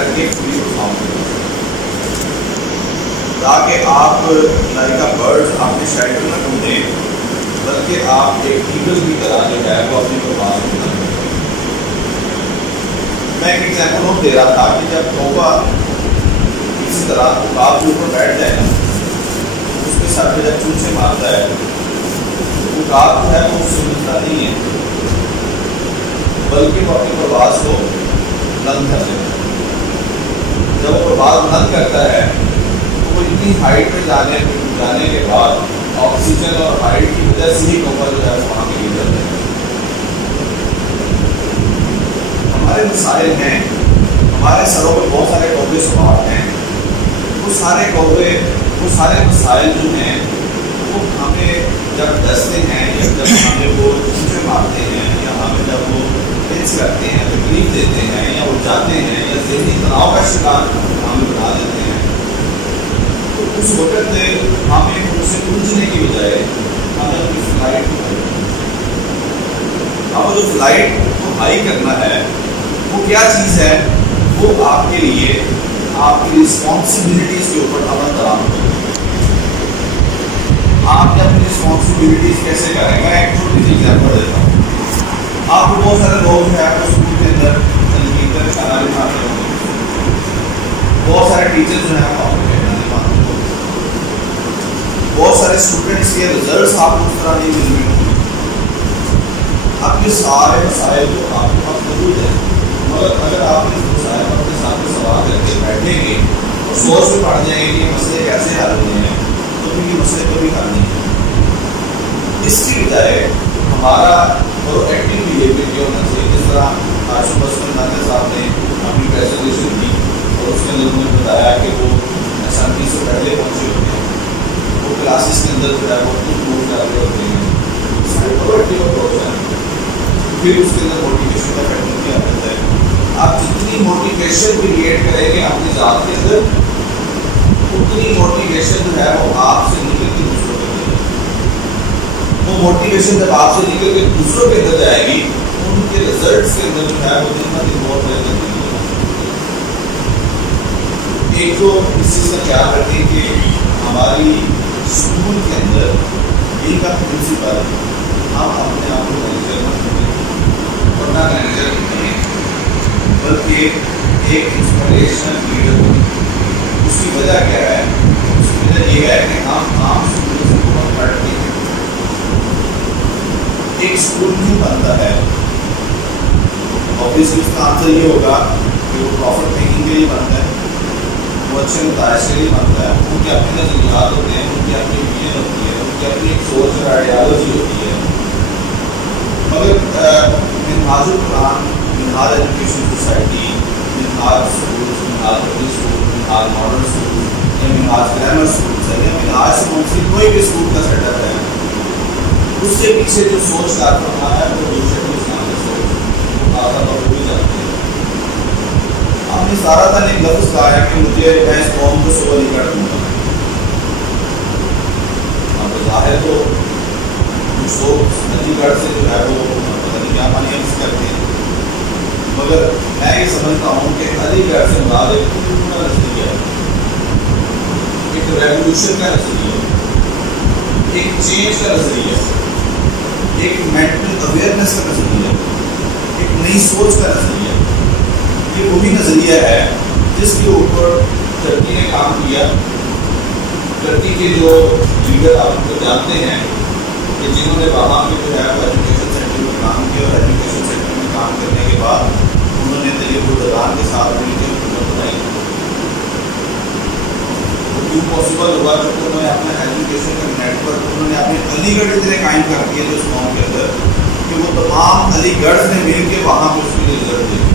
کر کے free perform کریں تاکہ آپ لائک اے برڈ اپنے شیڈر نہ ڈھونڈیں بلکہ آپ ایک ایگل کی طرح جو ہے وہ اپنی پرواز کریں. میں ایک ایگزامپل اور دے رہا تھا کہ جب توبہ کسی طرح عقاب کے اوپر بیٹھ جائے نا اس کے ساتھ جب چونچے مارتا ہے تو عقاب جو ہے وہ اس سے ملتا نہیں ہے بلکہ وہ اپنی پرواز کو بلند کر دیتا ہے. جب وہ پرواز بلند کرتا ہے تو وہ اتنی ہائٹ پہ جانے کے بعد آکسیجن اور ہائٹ کی وجہ سے ہی توبہ جو ہے وہاں پہ گر جاتا ہے. ہمارے مسائل ہیں, ہمارے سروں پہ بہت سارے ٹوپے سوار ہیں, وہ سارے مسائل جو ہیں وہ ہمیں جب دستے ہیں یا جب ہمیں وہ چونچے مارتے ہیں یا ہمیں جب وہ پنس کرتے ہیں تکلیف دیتے ہیں یا اٹھاتے ہیں یا ذہنی تناؤ کا شکار ہمیں بنا دیتے ہیں تو اس وقت ہمیں ان سے الجھنے کی بجائے ہمیں اپنی فلائٹ کو اب جو فلائٹ کو ہائی کرنا ہے وہ کیا چیز ہے, وہ آپ کے لیے آپ کی رسپانسبلٹیز کے اوپر عمل درآمد کریں. آپ نے اپنی رسپانسبلٹیز کیسے کریں؟ میں ایک چھوٹی سی ایگزامپل دیتا ہوں. آپ کو بہت سارے لوگ ہیں آپ کو اسکول کے اندر تنقید کر کھانا بھی کھاتے ہوں گے, بہت سارے ٹیچر جو ہیں آپ کو کہنا نہیں مانتے ہوں گے, بہت سارے اسٹوڈنٹس کے ریزلٹس آپ کو اس طرح نہیں مل رہے ہوں گے. آپ کے سارے مسائل جو آپ کے پاس موجود ہیں مگر اگر آپ نے مسائل اپنے ساتھ سوال کر کے بیٹھیں گے اور سوچ میں پڑ جائیں گے کہ یہ مسئلے کیسے حل ہوئے ہیں تو پھر یہ مسئلے کبھی حل نہیں ہیں. اس کی بجائے ہمارا پرو ایکٹیو بیہیویئر یہ ہونا چاہیے. جس طرح عاشق بسمل ناظر صاحب نے اپنی پریزنٹیشن کی اور اس کے اندر انہوں نے بتایا کہ وہ اسمبلی سے پہلے پہنچے ہوتے ہیں, وہ کلاسز کے اندر جو ہے وہ خود موو کر رہے ہوتے ہیں. سارے پرو ایکٹیو اپروچ ہے. پھر اس کے اندر موٹیویشن کا فیکٹر کیا ہوتا ہے. آپ جتنی موٹیویشن کریٹ کریں گے اپنی ذات کے اندر اتنی موٹیویشن جو ہے وہ آپ سے نکل کے دوسروں کے اندر جائے گی. وہ موٹیویشن جب آپ سے نکل کے دوسروں کے اندر جائے گی ان کے ریزلٹس کے اندر جو ہے وہ دن بہ دن بہت بہتر تبدیلی ہوگی. ایک تو اس چیز کا خیال رکھیں کہ ہماری اسکول کے اندر ایک پرنسپل ہم اپنے آپ کو مینیجر نہ بنیں اور نہ مینیجر بنیں بلکہ ایک انسپریشنل لیڈر ہو. اس کی وجہ کیا ہے؟ اس کی وجہ یہ ہے کہ ہم عام اسکول سے بہت پڑھتے ہیں. ایک اسکول کیوں بنتا ہے؟ آبویسلی اس کا آنسر یہ ہوگا کہ وہ پروفٹ میکنگ کے لیے بنتا ہے, وہ اچھے متاثر کے لیے بنتا ہے. ان کے اپنے نظریات ہوتے ہیں, ان کی اپنی اوپینین ہوتی ہے, ان کی اپنی ایک سوچ اور آئیڈیالوجی ہوتی ہے. مگر منہاج القرآن, منہاج ایجوکیشن سوسائٹی, منہاج اسکولس, منہاج پبلک اسکول, منہاج ماڈرن اسکول یا منہاج گرامر اسکولس ہے یا منہاج سے منسلک کوئی بھی اسکول کا سیٹ اپ ہے, اس سے پیچھے جو سوچ کا فرما ہے وہ دوسرے اسلام کی سوچ آتا بخوبی جانتے ہیں. آپ نے سارا تھا ایک لفظ کہا ہے کہ مجھے میں اس قوم کو صبح نہیں کر دوں گا. اب ظاہر تو کچھ لوگ علی گڑھ سے جو ہے وہ پتہ نہیں کیا مانی کرتے ہیں, مگر میں یہ سمجھتا ہوں کہ علی گڑھ سے مراد ایک پورا نظریہ ہے, ایک ریولیوشن کا نظریہ ہے, ایک چینج کا نظریہ ہے, ایک مینٹل اویئرنیس کا نظریہ ہے, ایک نئی سوچ کا نظریہ ہے. یہ وہی نظریہ ہے جس کے اوپر ترکی نے کام کیا. ترکی کے جو لیڈر آپ کو جانتے ہیں کہ جنہوں نے وہاں پہ جو ہے وہ ایجوکیشن سینٹر میں کام کیا اور ایجوکیشن سینٹر میں کام کرنے کے بعد انہوں نے طیب الرحمان کے ساتھ مل کے حکومت بنائی. وہ کیوں پاسبل ہوا؟ کیونکہ انہوں نے اپنا ایجوکیشن کا نیٹ ورک انہوں نے اپنے علی گڑھ اتنے قائم کر دیے تھے اس قوم کے اندر کہ وہ تمام علی گڑھ سے مل کے وہاں پہ اس کے لیے رزلٹ دے.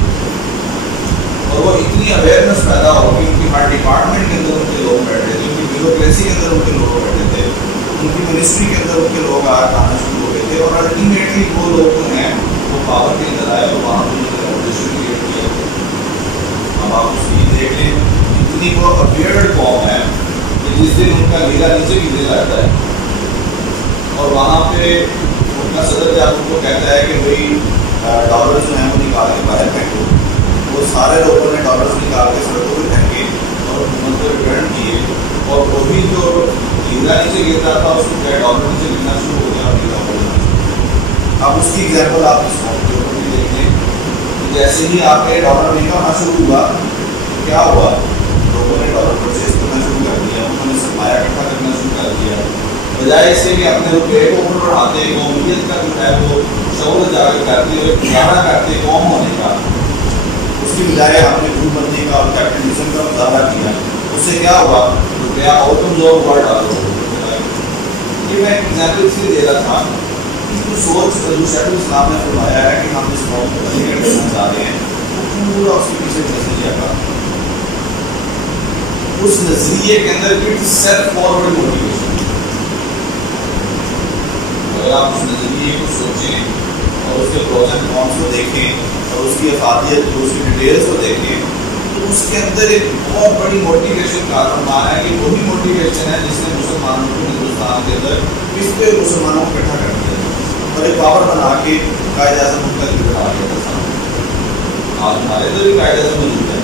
اور وہ اتنی اویئرنیس پیدا ہوگی ان کی ہر ڈپارٹمنٹ کے اندر ان کے لوگ بیٹھے تھے, ان کی بیوروکریسی کے اندر ان کے لوگ بیٹھے تھے, ان کی منسٹری کے اندر ان کے لوگ آنا شروع ہو گئے تھے, اور الٹیمیٹلی وہ لوگ جو ہیں وہ پاور کے اندر آئے اور وہاں پہ انہوں نے ریولیوشن کریٹ کیا. اب آپ اس کی دیکھ لیں اتنی وہ اویئرڈ قوم ہے کہ جس دن ان کا لیڈر نیچے گرنے لگتا ہے اور وہاں پہ ان کا صدر جب ان کو کہتا ہے کہ بھائی ڈالر جو ہیں وہ نکال کے باہر پھینکو, وہ سارے لوگوں نے ڈالرز نکال کے سڑکوں پہ پھینکے اور حکومت کو ریٹرن کیے، اور وہی جو ہیرا نیچے گرتا تھا اس کو کیا ڈالر نیچے گرنا شروع ہو گیا ہیرا بولنا۔ اب اس کی ایگزامپل آپ اس فارم کے اوپر بھی دیکھ لیں کہ جیسے ہی آپ کے ڈالر مہنگا ہونا شروع ہوا تو کیا ہوا، لوگوں نے ڈالر پرچیز کرنا شروع کر دیا، انہوں نے سرمایہ اکٹھا کرنا شروع کر دیا، بجائے اس کے کہ اپنے روپے کو اوپر بڑھاتے، قومیت کا جو ہے وہ شعور اجاگر کرتے ہوئے مظاہرہ کرتے قوم ہونے کا، اس کی بجائے آپ نے جھوٹ بندی کا اور کیپٹلزم کا مظاہرہ کیا، اس سے کیا ہوا، روپیہ اور کمزور ہوا، ڈالر۔ یہ میں ایگزامپل اس لیے دے رہا تھا کہ سوچ جو شیخ الاسلام نے فرمایا ہے کہ ہم اس قوم کو کلیئر کرنا چاہ رہے ہیں، پورا اس کے پیچھے نظریہ کا، اس نظریے کے اندر سیلف فارورڈ موٹیویشن، اگر آپ اس نظریے کو سوچیں اور اس کے پروز اینڈ کونس کو دیکھیں اور اس کی افادیت کو، اس کی ڈیٹیلز کو دیکھیں، تو اس کے اندر ایک بہت بڑی موٹیویشن کا فرمان ہے کہ وہی موٹیویشن ہے جس نے مسلمانوں کو ہندوستان کے اندر اس پہ مسلمانوں کو اکٹھا کر دیا اور ایک پاور بنا کے قائد اعظم مختلف بٹھا دیا تھا۔ آج ہمارے اندر بھی قائد اعظم موجود ہے،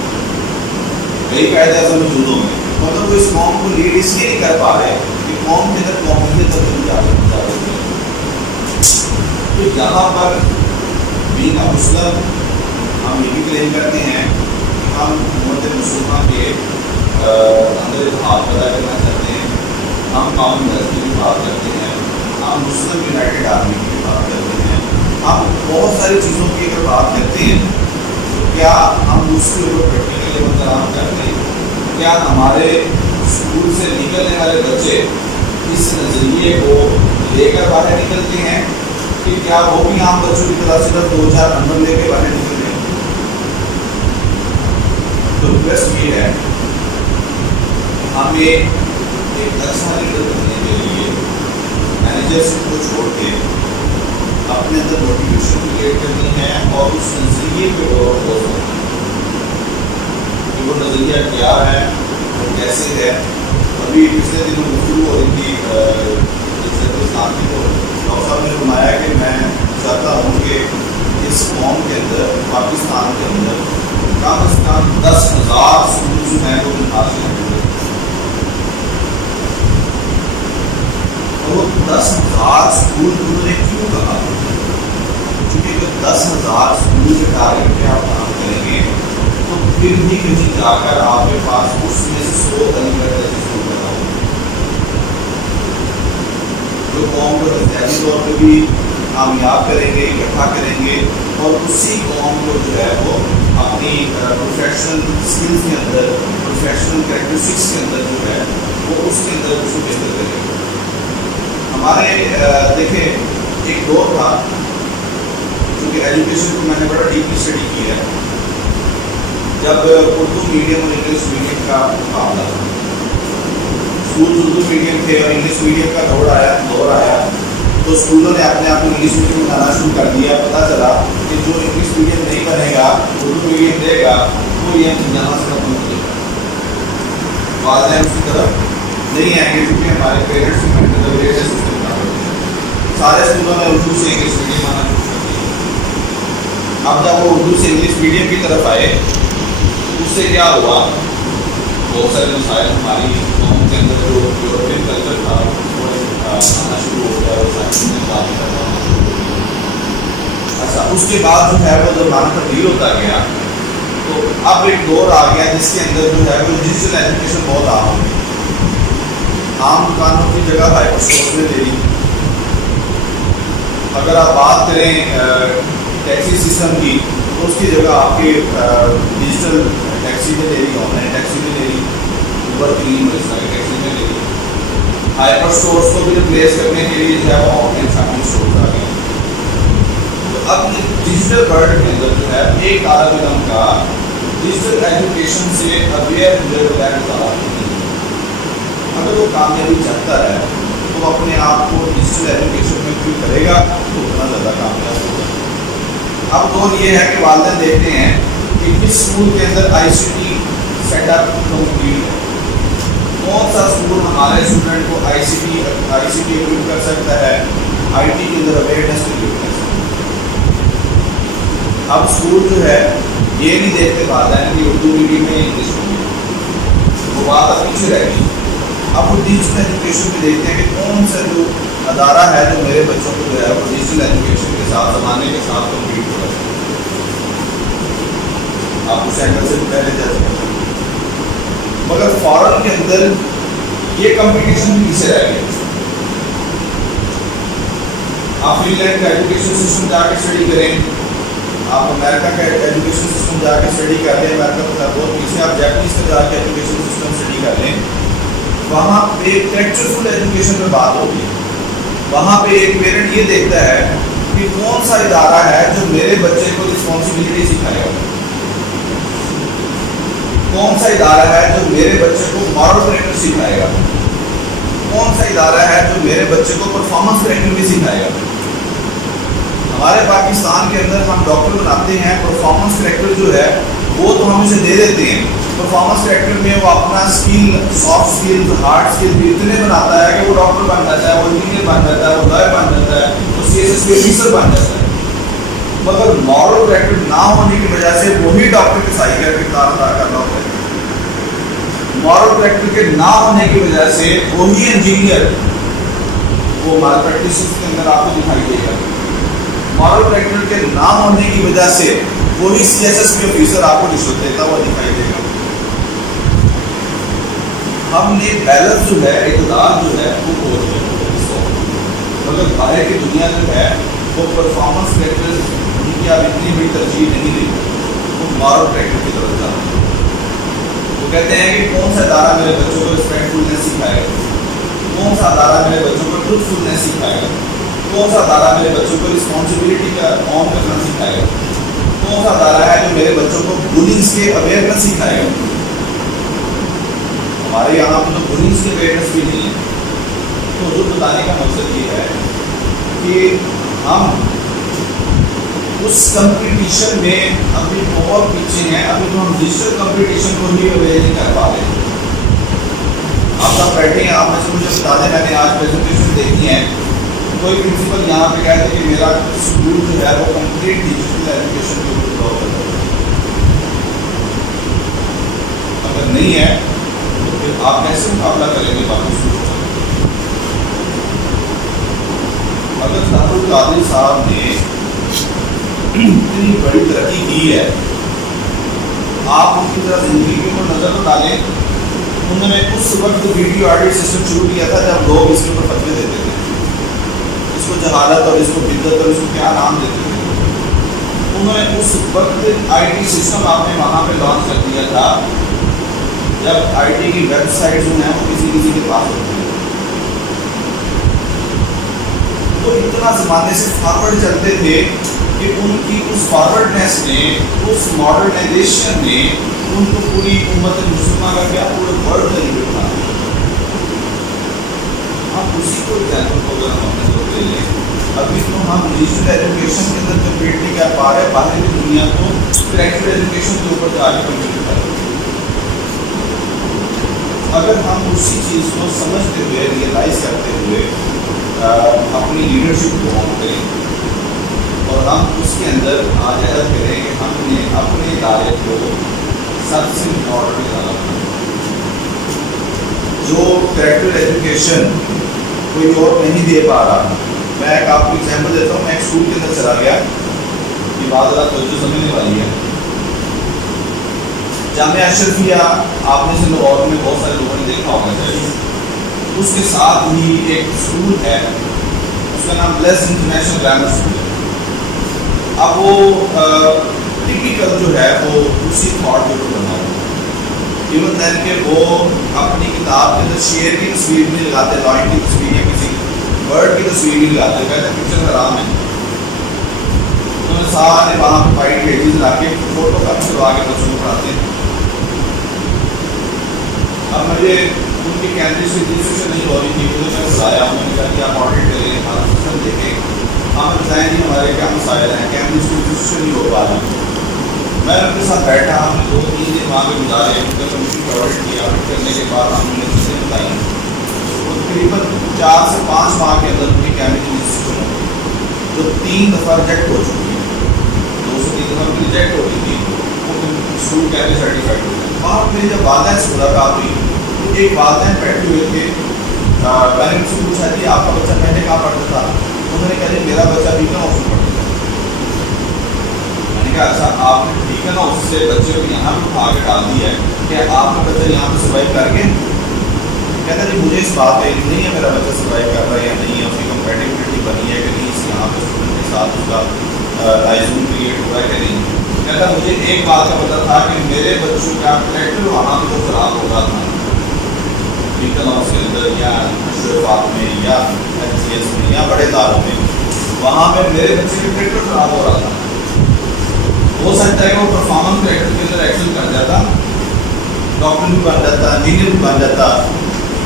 کئی قائد اعظم موجود ہوں گے، مگر وہ اس قوم کو لیڈ اس لیے نہیں کر پا رہے کہ قوم کے اندر قومیت تبدیلی جا رہی ہے۔ تو یہاں پر بین مسلم ہم یہ بھی کلیم کرتے ہیں کہ ہم امت مسلمہ کے اندر اتحاد پیدا کرنا چاہتے ہیں، ہم قومی ترقی کی بات کرتے ہیں، ہم مسلم یونائٹیڈ آرمی کی بات کرتے ہیں، ہم بہت ساری چیزوں کی اگر بات کرتے ہیں تو کیا ہم اس کے اوپر پریکٹیکلی برقرار کرتے ہیں؟ کیا ہمارے اسکول سے نکلنے والے بچے اس نظریے کو لے کر باہر نکلتے ہیں کہ کیا وہ بھی عام بچوں کی طرح صرف 2-4 نمبر لے کے باہر نکلتے ہیں؟ تو ریکویسٹ یہ ہے ہمیں ایک اچھا لیڈر بننے کے لیے مینیجرشپ کو چھوڑ کے اپنے اندر موٹیویشن کریٹ کرنی ہے اور اس نظریے پہ غور و خوض کرنا ہے کہ وہ نظریہ کیا ہے، وہ کیسے ہے۔ ابھی پچھلے دنوں گفتگو ہو رہی تھی اسلام کی، تو ڈاکٹر صاحب نے فرمایا کہ میں چاہتا ہوں کہ اس قوم کے اندر، پاکستان کے اندر کم از کم 10,000 اسکول جو ہیں وہ حاصل ہیں، اور وہ 10,000 اسکول انہوں نے کیوں کہا؟ چونکہ اگر 10,000 اسکول کے ٹارگیٹ پہ آپ کام کریں گے تو پھر بھی کہیں جا کر آپ کے پاس اس میں سے 100 اسکول بنا ہوگا جو قوم کو احتیاطی طور پہ بھی کامیاب کریں گے، اکٹھا کریں گے، اور اسی قوم کو جو ہے وہ اپنی پروفیشنل اسکلس کے اندر، پروفیشنل کریکٹرسٹکس کے اندر جو ہے وہ اس کے اندر اس کو بہتر کریں گے۔ ہمارے دیکھیں ایک دور تھا کیونکہ ایجوکیشن کو میں نے بڑا ڈیپلی اسٹڈی کیا ہے، جب اردو میڈیم اور انگلش میڈیم کا مقابلہ تھا، اسکول اردو میڈیم تھے اور انگلش میڈیم کا دور آیا تو اسکولوں نے اپنے آپ کو انگلش میڈیم بنانا شروع کر دیا۔ پتہ چلا کہ جو انگلش میڈیم نہیں بنے گا، اردو میڈیم دے گا، وہ یہاں سے ختم ہو جائے گا، والدین اس کی طرف نہیں آئیں گے کیونکہ ہمارے پیرنٹس سارے اسکولوں میں اردو سے انگلش میڈیم آنا شروع کر دیا۔ اب جب وہ اردو سے انگلش میڈیم کی طرف آئے تو اس سے کیا ہوا، بہت سارے مسائل ہماری قوم کے اندر جو یورپین کلچر تھا آنا شروع ہو گیا، اچھا اس کے بعد جو ہے وہ زمانہ تبدیل ہوتا گیا، تو اب ایک دور آ گیا جس کے اندر جو ہے وہ ڈیجیٹل ایجوکیشن بہت عام ہو گئی۔ عام دکانوں کی جگہ ہائپر اسٹورز نے لے لی۔ اگر آپ بات کریں ٹیکسی سسٹم کی تو اس کی جگہ آپ کے ڈیجیٹل ٹیکسی نے لے لی، آن لائن ٹیکسی نے لے لی، اوبر کلین اور اس طرح کی ٹیکسی نے لے لی۔ ہائپر اسٹورس کو بھی ریپلیس کرنے کے لیے جو ہے وہ آن لائن شاپنگ اسٹور آ گئے۔ تو اب ڈیجیٹل ورلڈ کے اندر جو ہے ایک طالب علم کا ڈیجیٹل ایجوکیشن سے اویئر ہونے کا تعلق نہیں ہے۔ اگر وہ کامیابی چاہتا ہے تو وہ اپنے آپ کو ڈیجیٹل ایجوکیشن میں کیوں کرے گا تو اتنا زیادہ کامیاب ہوگا۔ اب دور یہ ہے کہ والدین دیکھتے ہیں کہ کس اسکول کے اندر I C T set up complete ہے، کون سا اسکول ہمارے اسٹوڈنٹ کو آئی سی ٹی اکوپ کر سکتا ہے، آئی ٹی کے اندر اویئرنیس کریٹ کر سکتا ہے۔ اب اسکول جو ہے یہ نہیں دیکھتے والدین کہ اردو میڈیم میں انگلش میڈیم، وہ بات اب پیچھے رہ گئی. اب وہ ڈیجیٹل ایجوکیشن بھی دیکھتے ہیں کہ کون سا جو ادارہ ہے جو میرے بچوں کو جو ہے وہ ڈیجیٹل ایجوکیشن کے ساتھ زمانے کے ساتھ کمپیٹ ہو رہا ہے. آپ اس اینگل سے پہلے جا سکتے ہیں، مگر فارن کے اندر یہ کمپٹیشن بھی پیچھے رہ گیا. آپ فن لینڈ کا ایجوکیشن سسٹم جا کے اسٹڈی کریں، آپ امریکہ کا ایجوکیشن سسٹم جا کے اسٹڈی کر لیں، امریکہ کا بہت پیچھے، آپ جاپنیز کا جا کے ایجوکیشن سسٹم اسٹڈی کر لیں، وہاں پہ کریکٹرفل ایجوکیشن پہ بات ہوگی. وہاں پہ ایک پیرنٹ یہ دیکھتا ہے کہ کون سا ادارہ ہے جو میرے بچے کو رسپانسبلٹی سکھائے گا، کون سا ادارہ ہے جو میرے بچے کو مارل کریکٹر سکھائے گا، کون سا ادارہ ہے جو میرے بچے کو پرفارمنس کریکٹر بھی سکھائے گا. ہمارے پاکستان کے اندر ہم ڈاکٹر بناتے ہیں، پرفارمنس کریکٹر جو ہے وہ تو ہم اسے دے دیتے ہیں. پرفارمنس کریکٹر میں وہ اپنا skill, soft skill, hard skill بھی اتنے بناتا ہے کہ وہ ڈاکٹر بن جاتا ہے، وہ انجینئر بن جاتا ہے، وہ لائر بن جاتا ہے، وہ سی ایس ایس کے آفیسر بن جاتا ہے. مگر مارل کریکٹر نہ ہونے کی وجہ سے وہی ڈاکٹر کے سائی کا کردار ادا کر رہا ہے. مارل کریکٹر کے نہ ہونے کی وجہ سے وہی انجینئر وہ مال پریکٹس کے اندر آپ کو دکھائی دے گا. مارل کریکٹر کے نہ ہونے کی وجہ سے وہی سی ایس ایس کے آفیسر آپ کو رشوت دیتا ہوا دکھائی دے گا. ہم نے بیلنس جو ہے، اقتدار جو ہے وہ کھو دیا. مگر باہر کی دنیا جو ہے وہ پرفارمنس کریکٹر ان کی آپ اتنی بڑی ترجیح نہیں دیں، وہ مارل کریکٹر کی طرف جاتے ہیں. وہ کہتے ہیں کہ کون سا ادارہ میرے بچوں کو ریسپیکٹفلنس سکھائے گا، کون سا ادارہ میرے بچوں کو ٹروتفلنس سکھائے گا، کون سا ادارہ میرے بچوں کو رسپانسبلٹی کا آن کرنا سکھائے گا، کون سا ادارہ ہے جو میرے بچوں کو بولنگس کے اویئرنس سکھائے گا. ہمارے یہاں پہ تو بولنگس کے اویئرنس بھی نہیں ہے. تو جو بتانے کا مقصد یہ ہے کہ ہم اس کمپٹیشن میں ابھی بہت پیچھے ہیں. ابھی تو ہم ڈیجیٹل کمپٹیشن کو ہی اویئر نہیں کر پا رہے. آپ سب بیٹھے ہیں، آپ میں سے مجھے بتا دیں، میں نے آج پریزنٹیشن دیکھی ہے، کوئی پرنسپل یہاں پہ کہتے ہیں کہ میرا اسکول جو ہے وہ کمپلیٹ ڈیجیٹل ایجوکیشن کے اوپر ڈرا کرتا ہے. اگر نہیں ہے تو پھر آپ کیسے مقابلہ کریں گے باقی اسکولوں سے؟ اگر ظفر القادری صاحب نے اتنی بڑی ترقی کی ہے، آپ ان کی طرح زندگی کے اوپر نظر تو ڈالیں. انہوں نے اس وقت ویڈیو آڈیو سسٹم شروع کیا تھا جب لوگ اس کے اوپر فتوے دیتے تھے، اس کو جہالت اور اس کو بدعت اور اس کو کیا نام دیتے تھے. انہوں نے اس وقت آئی ٹی سسٹم آپ نے وہاں پہ لانچ کر دیا تھا جب آئی ٹی کی ویب سائٹ جو ہیں وہ کسی کے پاس ہوتی ہے. تو اتنا زمانے سے فارورڈ چلتے تھے کہ ان کی اس فارورڈنیس نے، اس ماڈرنائزیشن نے ان کو پوری امت مسلمہ کا کیا پورے ورلڈ میں نہیں بٹھا. ہم اسی کو ایگزامپل کو اگر ہم اپنے طور لے لیں، ابھی تو ہم ڈیجیٹل ایجوکیشن کے اندر کمپیٹ نہیں کر پا رہے، باہر کی دنیا کو پریکٹیکل ایجوکیشن کے اوپر جا کے کمپیٹ کر رہے. اگر ہم اسی چیز کو سمجھتے ہوئے، ریئلائز کرتے ہوئے اپنی لیڈرشپ کو آن کریں اور ہم اس کے اندر آج عہد کریں کہ ہم نے اپنے ادارے کو سب سے امپورٹنٹ ادارہ جو کریکٹر ایجوکیشن کوئی اور نہیں دے پا رہا. میں ایک آپ کو ایگزامپل دیتا ہوں. میں ایک اسکول کے اندر چلا گیا، یہ بات ذرا توجہ سمجھنے والی ہے. جامعہ اشرفیہ آپ نے سے لاہور میں بہت سارے لوگوں نے دیکھا ہونا چاہیے. اس کے ساتھ ہی ایک اسکول ہے، اس کا نام بلیس انٹرنیشنل گرامر اسکول ہے. اب وہ ٹپیکل جو ہے وہ اسی تھاٹ کے اوپر بنا ہوا. ایون دین کہ وہ اپنی کتاب کے اندر شیئر کی تصویر نہیں لگاتے، لائن کی تصویر یا کسی برڈ کی تصویر نہیں لگاتے، کہتے ہیں پکچر حرام ہے. انہوں نے سارے وہاں پہ وائٹ پیجز لا کے فوٹو کاپی کروا کے بچوں کو پڑھاتے ہیں. اب مجھے ان کی کیمرے سے رجسٹریشن نہیں ہو رہی تھی، مجھے میں بتایا، انہوں نے کہا کہ آپ آڈٹ کریں، ہمارا سسٹم دیکھیں، ہمیں بتائیں جی ہمارے کیا مسائل ہیں، کیمرے سے رجسٹریشن نہیں ہو پا رہی. میں ان کے ساتھ بیٹھا، ہم نے 2-3 دن وہاں پہ گزارے، ان کا کمپیوٹر آڈٹ کیا. آڈٹ کرنے کے بعد ہم نے چیزیں بتائی. تقریباً 4 سے 5 ماہ کے اندر ان کی کیمرے کی رجسٹریشن ہو گئی، جو 3 دفعہ ریجیکٹ ہو چکی ہے. 2 سے 3 کم ریجیکٹ ہوتی تھی وہ اسکول کیسے سرٹیفائڈ ہو جائے. وہاں میری جب والدین سے ملاقات ہوئی تو ایک والدین بیٹھے ہوئے تھے. میں نے ان سے پوچھا کہ آپ کا بچہ پہلے کہاں پڑھتا تھا؟ انہوں نے کہا میرا بچہ بیکن ہاؤس میں پڑھتا تھا. میں نے کہا اچھا آپ نے بیکن ہاؤس سے بچے کو یہاں پہ اٹھا کے ڈال دیا ہے کہ آپ کا بچہ یہاں پہ سروائیو کر کے؟ کہتا جی مجھے اس بات پہ نہیں ہے میرا بچہ سروائیو کر رہا ہے یا نہیں ہے, اس کی کمپیٹیبلٹی بنی ہے کہ نہیں, اس یہاں پہ اسٹوڈنٹ کے ساتھ اس کا لائزن کریٹ ہوا ہے کہ نہیں. کہتا مجھے ایک بات کا پتہ تھا کہ میرے بچوں کا کریکٹر وہاں پہ جو خراب ہو رہا تھا بیکن ہاؤس کے اندر یا اشرفات میں یا ایف سی ایس میں یا بڑے اداروں میں, وہاں پہ میرے بچے کا کریکٹر خراب ہو رہا تھا. ہو سکتا ہے کہ وہ پرفارمنس کریکٹر کے اندر ایکسل کر جاتا, ڈاکٹر بھی بن جاتا, انجینئر بھی بن جاتا,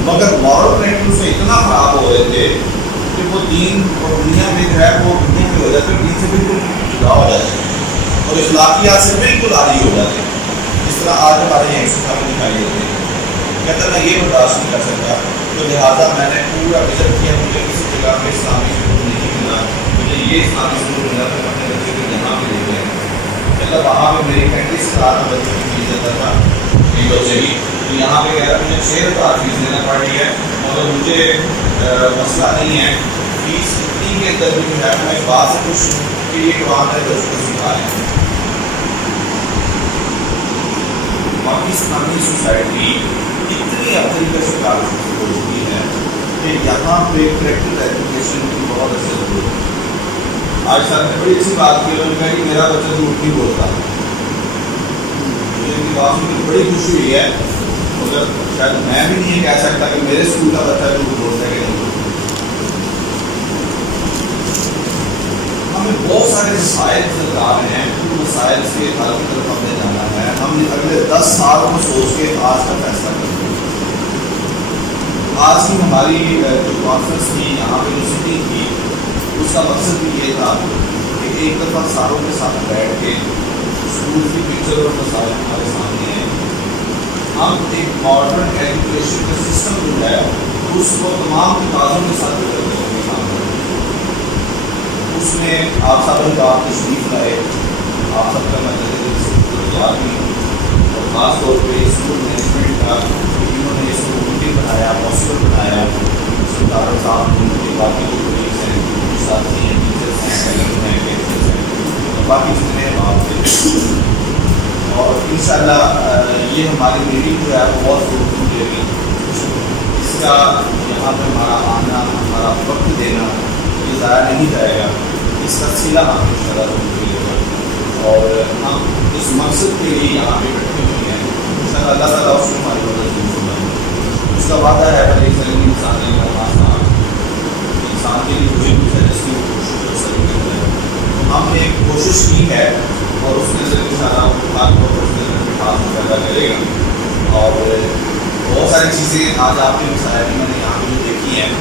مگر مورل کریکٹر سے اتنا خراب ہو رہے تھے کہ وہ دین اور دنیا میں جو ہے وہ دنیا میں ہو جاتے, دین سے بالکل جدا ہو جاتے اور اخلاقیات سے بالکل عاری ہو جاتے, جس طرح آج ہمارے یہاں صحابہ دکھائی دیتے ہیں. کہتا میں یہ برداشت نہیں کر سکتا, تو لہٰذا میں نے پورا وزٹ کیا, مجھے کسی جگہ پہ اسلامی اسکول نہیں ملا, مجھے یہ اسلامی اسکول ملا تو اپنے بچے کو یہاں پہ لے گئے. کہتا وہاں پہ میری 35,000 بچوں کی فیس دیتا تھا ایک بچے کی, تو یہاں پہ کہہ رہا مجھے 6,000 فیس دینا پڑ رہی ہے, مگر مجھے مسئلہ نہیں ہے فیس اتنی کے اندر بھی جو ہے میں اس بات سے خوش ہوں کہ یہ قرآن میرے بچوں کو سکھا رہے ہیں. پاکستانی سوسائٹی اتنی افری کا شکار ہو چکی ہے کہ یہاں پہ پریکٹیکل ایجوکیشن کی بہت اچھی ضرورت ہے. آج سر نے بڑی اچھی بات کی, انہوں نے کہا کہ میرا بچہ جھوٹ نہیں بولتا. مجھے ان کی بات سن کے بڑی خوشی ہوئی ہے, مگر شاید میں بھی نہیں کہہ سکتا کہ میرے اسکول کا بچہ جھوٹ بولتا ہے کہ نہیں. ہمیں بہت سارے مسائل نظر آ رہے ہیں, ان مسائل کے حل کی طرف ہم نے جانا ہے. ہم نے اگلے 10 سال کو سوچ کے آج کا فیصلہ کرنا ہے. آج کی ہماری جو کانفرنس تھی یہاں پہ جو سٹنگ تھی, اس کا مقصد بھی یہ تھا کہ ایک دفعہ ساروں کے ساتھ بیٹھ کے اسکول کی پکچر اور مسائل ہمارے سامنے ہیں. ہم ایک ماڈرن ایجوکیشن کا سسٹم جو ہے اس کو تمام تقاضوں کے ساتھ بدلنے کے کام کریں. اس میں آپ سب نے بات تشریف لائے, آپ سب کا میں شکریہ بھی, اور خاص طور پہ اسکول مینجمنٹ کا انہوں نے اس کو ممکن بنایا, پاسبل بنایا. سردار صاحب کے باقی جو کولیگس ہیں, ساتھی ہیں, ٹیچرس ہیں, ٹیلنٹ ہیں, ٹیچرس ہیں, اور باقی جتنے ہیں آپ سے. اور انشاءاللہ یہ ہماری میٹنگ جو ہے وہ بہت ضرور دے گی. اس کا یہاں پہ ہمارا آنا, ہمارا وقت دینا یہ ضائع نہیں جائے گا. اس کا صلہ ہم انشاءاللہ ضرور ملے گا, اور ہم اس مقصد کے لیے یہاں پہ بیٹھے ہوئے ہیں. انشاءاللہ اللہ تعالیٰ اس کو ہماری مدد ضرور فرمائے. اس کا وعدہ ہے بھلے سلیم انسان نے کرنا, انسان کے لیے کوئی کچھ ہے جس کی کوشش اور سلیم کرتا ہے. ہم نے ایک کوشش کی ہے اور اس میں سے انشاءاللہ پیدا کرے گا. اور بہت ساری چیزیں آج آپ کے مسائل میں نے یہاں پہ جو دیکھی ہیں,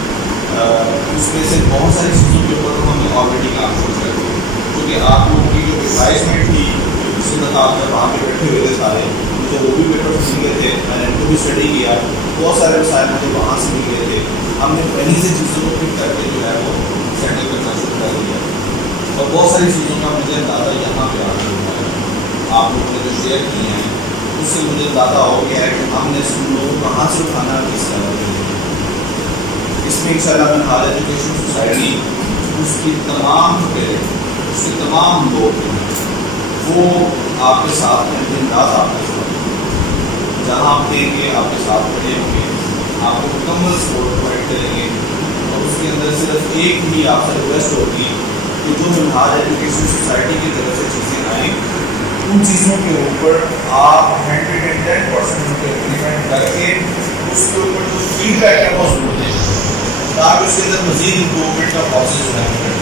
اس میں سے بہت ساری چیزوں کے اوپر ہم نے آلریڈی کام شروع کر دیا, کیونکہ آپ لوگوں کی جو ایڈوائزمنٹ تھی اس وقت آپ جب وہاں پہ بیٹھے ہوئے تھے سارے, مجھے وہ بھی پیپر مل گئے تھے, میں نے ان کو بھی اسٹڈی کیا. بہت سارے مسائل مجھے وہاں سے مل گئے تھے. ہم نے وہیں سے چیزوں کو پک کر کے جو ہے وہ سیٹل کرنا شروع کر دیا, اور بہت ساری چیزوں کا مجھے اندازہ یہاں پہ آ ہوا ہے. آپ لوگوں نے جو شیئر کی ہیں اس سے مجھے اندازہ ہو گیا ہے کہ ہم نے اسکولوں کو کہاں سے اٹھانا ہے, کس طرح سے. اس میں انشاءاللہ بنحال ایجوکیشن سوسائٹی اس کی تمام اس کے تمام لوگ وہ آپ کے ساتھ ہیں, دن رات آپ کے ساتھ, جہاں آپ دیں گے آپ کے ساتھ کھڑے ہوں گے, آپ کو مکمل سپورٹ پرووائڈ کریں گے. اور اس کے اندر صرف ایک ہی آپ سے ریکویسٹ ہوگی کہ جو بنحال ایجوکیشن سوسائٹی کی طرف سے چیزیں آئیں ان چیزوں کے اوپر آپ 110% امپلیمنٹ کر کے اس کے اوپر جو فیڈ بیک ہے وہ ضرور دیں, تاکہ اس کے اندر مزید امپروومنٹ کا پروسیس ہے.